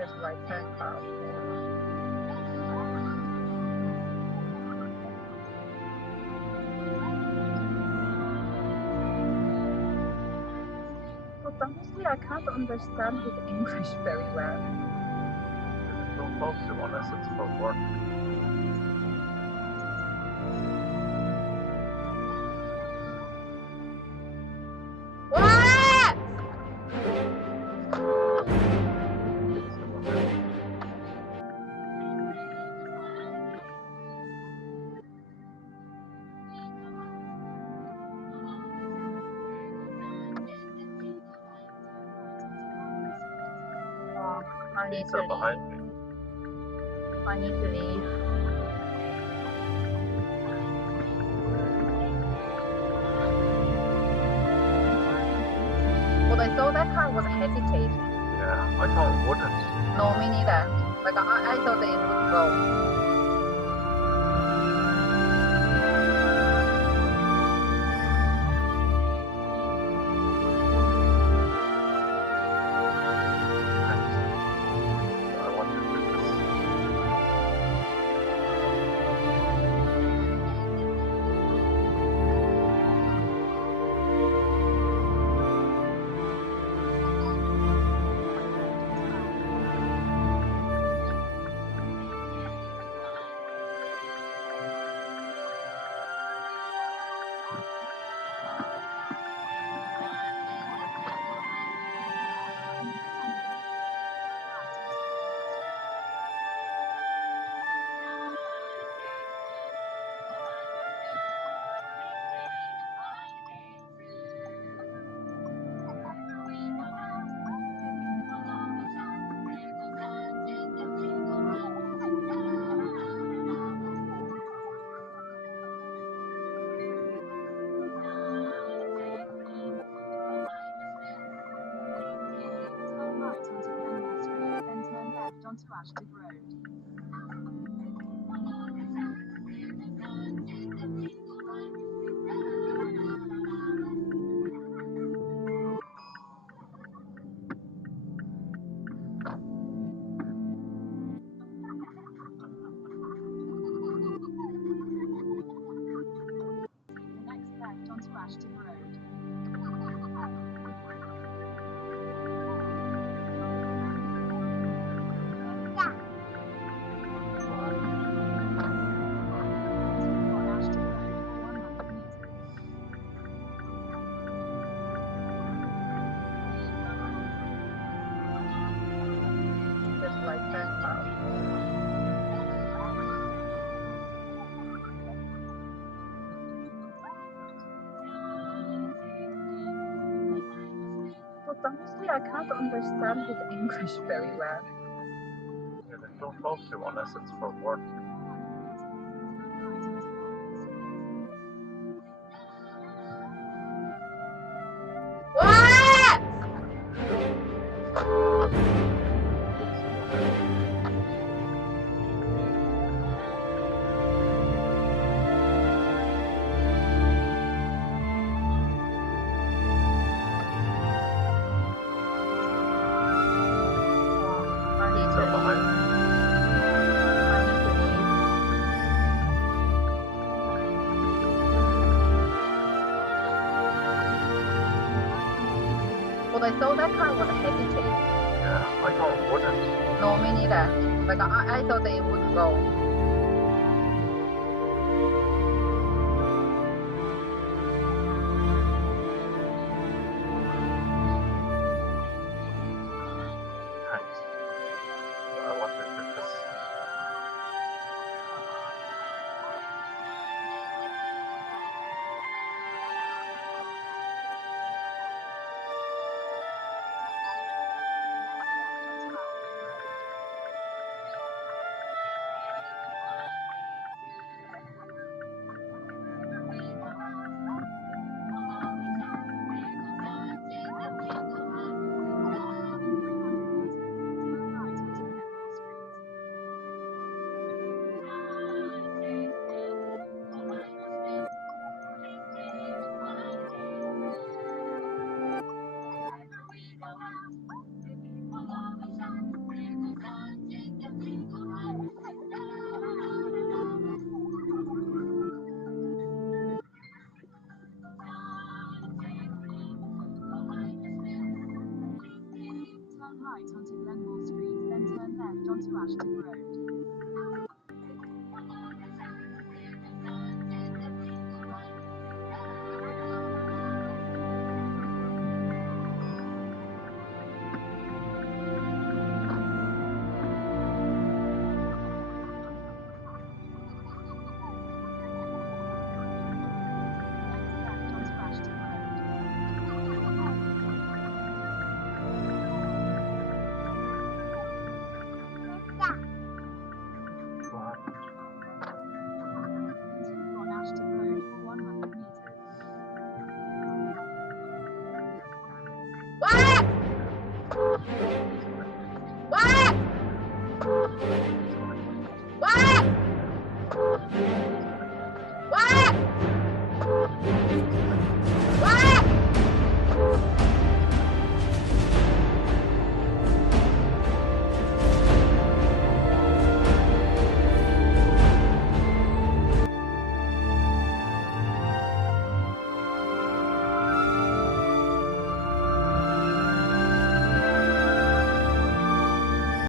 There's like 10 cars there. But honestly, I can't understand his English very well. Don't talk to him unless it's for work. What? Oh, I need to Pizza behind leave. me. I need to leave. But I thought that car was hesitating. Yeah, I thought it wouldn't. No, me neither. Like I thought that it wouldn't go. I want to do this. Turn right onto Glenmore Street, then turn left onto Ashford Road. The next left onto Ashford Road. Continue on Ashton Road for 100 meters. There's like 10 cars there. But honestly, I can't understand his English very well. Yeah, don't talk to him unless it's for work. What? I need Pizza to behind leave. me. I need to leave. But I thought that car was hesitating. Yeah, I thought it wouldn't. No, me neither. Like I thought that it wouldn't go. Thanks. I want to do this. The next left onto Ashford Road. right onto Glenmore Street, then turn left onto Ashton Road. Next left onto Ashton Road. What? Continue on Ashton Road for 100 meters. What? What? What? What?